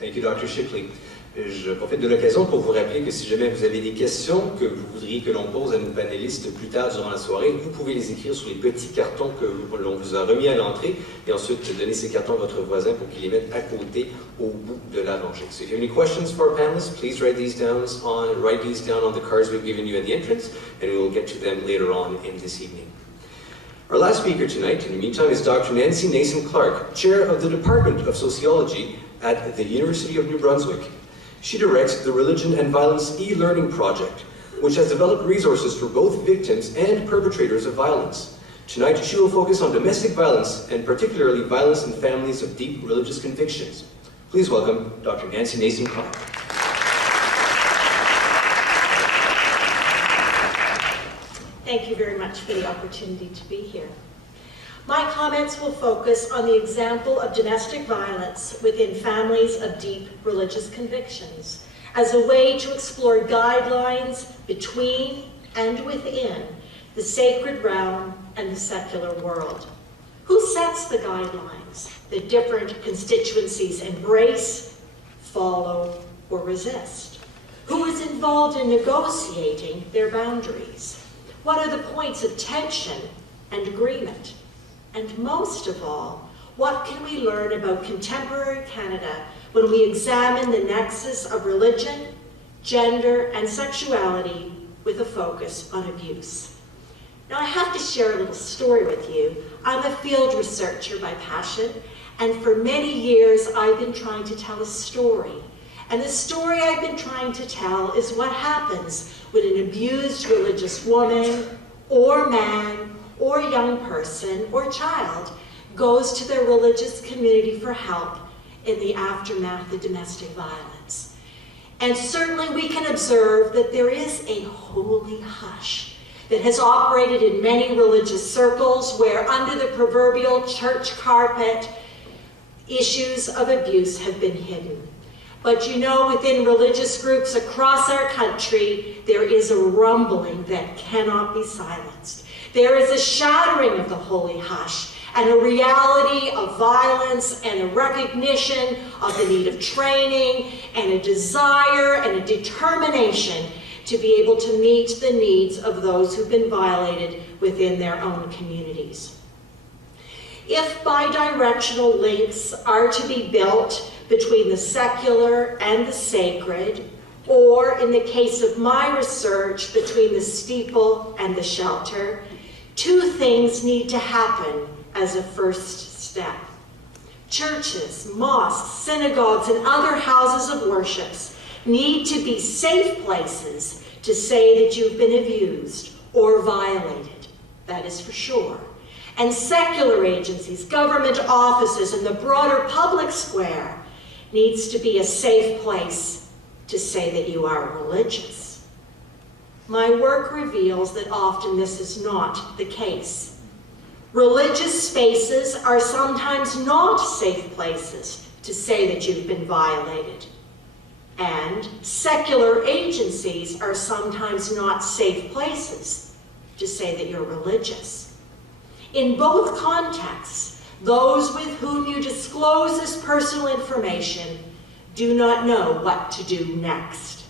Thank you, Dr. Shipley. Je profite de l'occasion pour vous rappeler que si jamais vous avez des questions que vous voudriez que l'on pose à nos panélistes plus tard durant la soirée, vous pouvez les écrire sur les petits cartons que l'on vous a remis à l'entrée et ensuite donner ces cartons à votre voisin pour qu'il les mette à côté au bout de la rangée. So if you have any questions for our panelists, please write these down on the cards we've given you at the entrance, and we will get to them later on in this evening. Our last speaker tonight, in the meantime, is Dr. Nancy Nason-Clark, Chair of the Department of Sociology at the University of New Brunswick. She directs the Religion and Violence e-learning project, which has developed resources for both victims and perpetrators of violence. Tonight, she will focus on domestic violence, and particularly violence in families of deep religious convictions. Please welcome Dr. Nancy Nason-Clark. Thank you very much for the opportunity to be here. My comments will focus on the example of domestic violence within families of deep religious convictions as a way to explore guidelines between and within the sacred realm and the secular world. Who sets the guidelines that different constituencies embrace, follow, or resist? Who is involved in negotiating their boundaries? What are the points of tension and agreement? And most of all, what can we learn about contemporary Canada when we examine the nexus of religion, gender, and sexuality with a focus on abuse? Now, I have to share a little story with you. I'm a field researcher by passion, and for many years I've been trying to tell a story. And the story I've been trying to tell is what happens when an abused religious woman or man or young person or child goes to their religious community for help in the aftermath of domestic violence. And certainly we can observe that there is a holy hush that has operated in many religious circles where under the proverbial church carpet, issues of abuse have been hidden. But you know, within religious groups across our country, there is a rumbling that cannot be silenced. There is a shattering of the holy hush and a reality of violence and a recognition of the need of training and a desire and a determination to be able to meet the needs of those who've been violated within their own communities. If bidirectional links are to be built between the secular and the sacred, or in the case of my research, between the steeple and the shelter, two things need to happen as a first step. Churches, mosques, synagogues, and other houses of worship need to be safe places to say that you've been abused or violated. That is for sure. And secular agencies, government offices, and the broader public square needs to be a safe place to say that you are religious. My work reveals that often this is not the case. Religious spaces are sometimes not safe places to say that you've been violated. And secular agencies are sometimes not safe places to say that you're religious. In both contexts, those with whom you disclose this personal information do not know what to do next.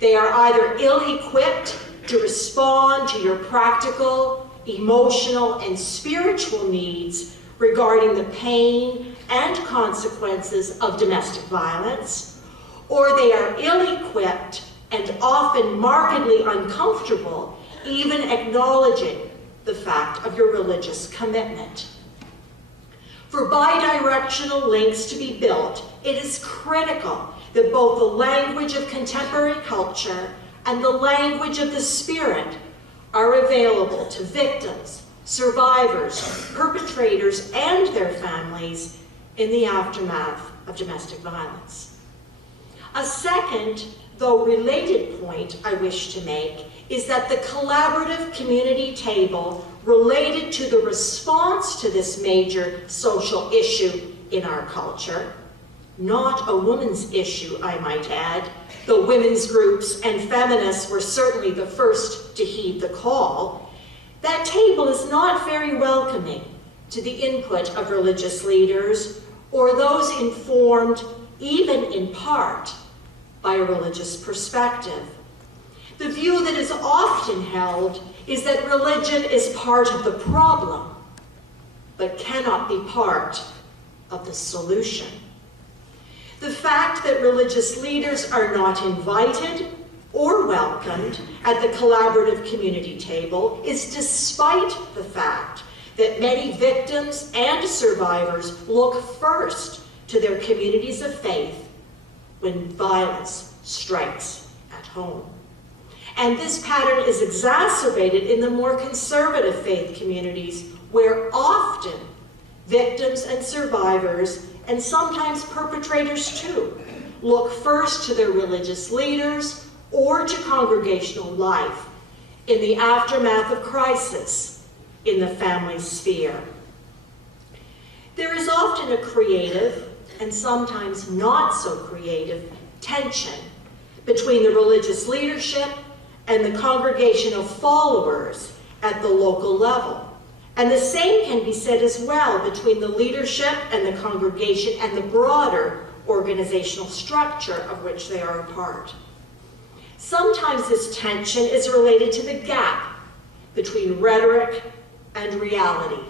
They are either ill-equipped to respond to your practical, emotional, and spiritual needs regarding the pain and consequences of domestic violence, or they are ill-equipped and often markedly uncomfortable even acknowledging the fact of your religious commitment. For bidirectional links to be built, it is critical that both the language of contemporary culture and the language of the spirit are available to victims, survivors, perpetrators, and their families in the aftermath of domestic violence. A second, though related point I wish to make is that the collaborative community table related to the response to this major social issue in our culture, not a woman's issue, I might add, though women's groups and feminists were certainly the first to heed the call, that table is not very welcoming to the input of religious leaders or those informed even in part by a religious perspective. The view that is often held is that religion is part of the problem, but cannot be part of the solution. The fact that religious leaders are not invited or welcomed at the collaborative community table is despite the fact that many victims and survivors look first to their communities of faith when violence strikes at home. And this pattern is exacerbated in the more conservative faith communities, where often victims and survivors, and sometimes perpetrators too, look first to their religious leaders or to congregational life in the aftermath of crisis in the family sphere. There is often a creative, and sometimes not so creative, tension between the religious leadership and the congregation of followers at the local level. And the same can be said as well between the leadership and the congregation and the broader organizational structure of which they are a part. Sometimes this tension is related to the gap between rhetoric and reality,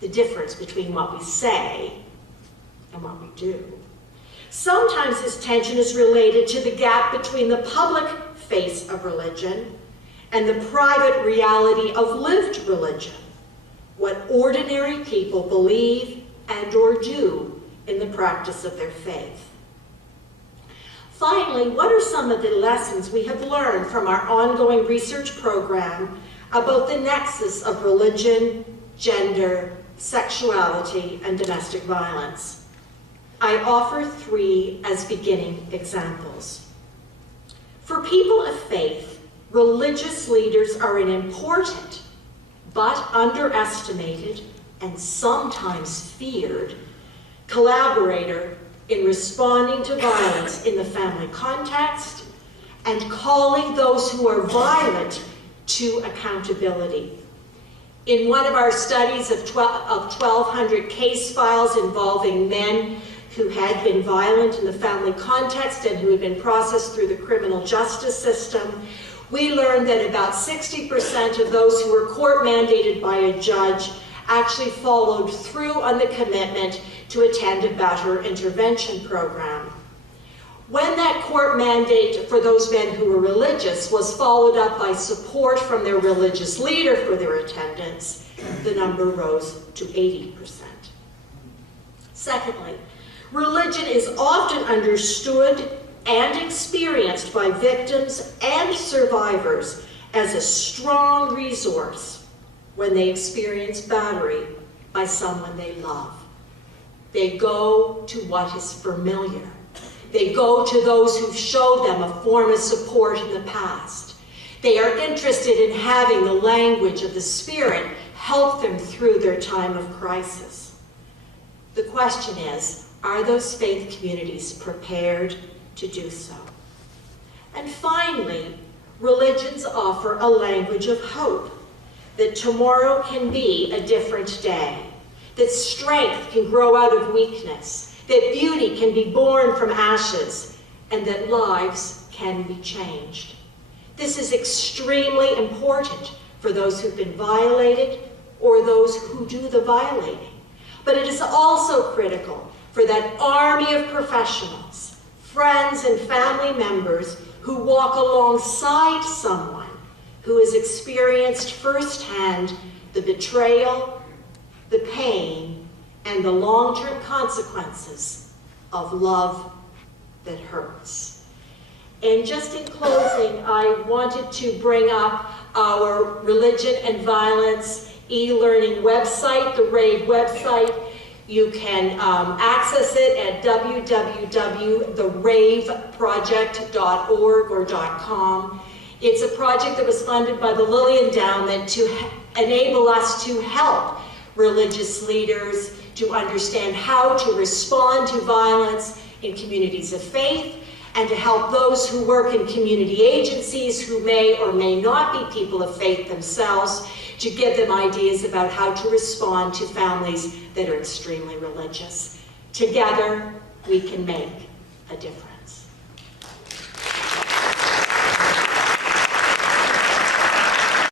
the difference between what we say and what we do. Sometimes this tension is related to the gap between the public face of religion and the private reality of lived religion, what ordinary people believe and or do in the practice of their faith. Finally, what are some of the lessons we have learned from our ongoing research program about the nexus of religion, gender, sexuality, and domestic violence? I offer 3 as beginning examples. For people of faith, religious leaders are an important but underestimated and sometimes feared collaborator in responding to violence in the family context and calling those who are violent to accountability. In one of our studies of 1,200 case files involving men who had been violent in the family context and who had been processed through the criminal justice system, we learned that about 60% of those who were court-mandated by a judge actually followed through on the commitment to attend a better intervention program. When that court mandate for those men who were religious was followed up by support from their religious leader for their attendance, the number rose to 80%. Secondly, religion is often understood and experienced by victims and survivors as a strong resource when they experience battery by someone they love. They go to what is familiar. They go to those who've showed them a form of support in the past. They are interested in having the language of the Spirit help them through their time of crisis. The question is, are those faith communities prepared to do so? And finally, religions offer a language of hope, that tomorrow can be a different day, that strength can grow out of weakness, that beauty can be born from ashes, and that lives can be changed. This is extremely important for those who've been violated or those who do the violating. But it is also critical for that army of professionals, friends and family members who walk alongside someone who has experienced firsthand the betrayal, the pain, and the long-term consequences of love that hurts. And just in closing, I wanted to bring up our Religion and Violence e-learning website, the RAVE website. You can access it at www.theraveproject.org or .com. It's a project that was funded by the Lilly Endowment to enable us to help religious leaders to understand how to respond to violence in communities of faith, and to help those who work in community agencies who may or may not be people of faith themselves, to give them ideas about how to respond to families that are extremely religious. Together, we can make a difference.